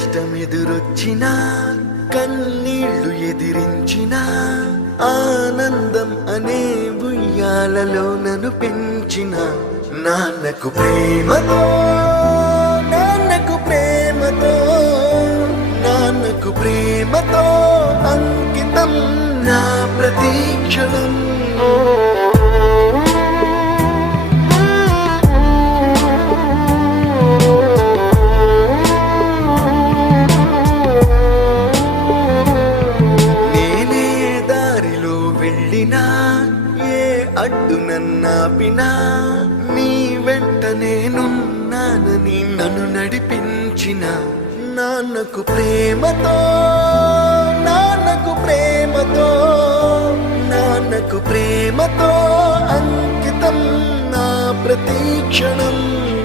కష్టమెదురొచ్చినా కన్నీళ్లు ఎదిరించినా ఆనందం అనే ఉయ్యాలలో నన్ను పెంచిన నాన్నకు ప్రేమతో నాన్నకు ప్రేమతో నాన్నకు ప్రేమతో అంకితం నా ప్రతీక్షణం. నేనే దారిలో వెళ్ళినా ఏ అడ్డు నన్నాపినా నీ వెంట నేనున్నానని నన్ను నడిపించిన నాన్నకు ప్రేమతో నాన్నకు ప్రేమతో నాన్నకు ప్రేమతో అంకితం నా ప్రతీక్షణం.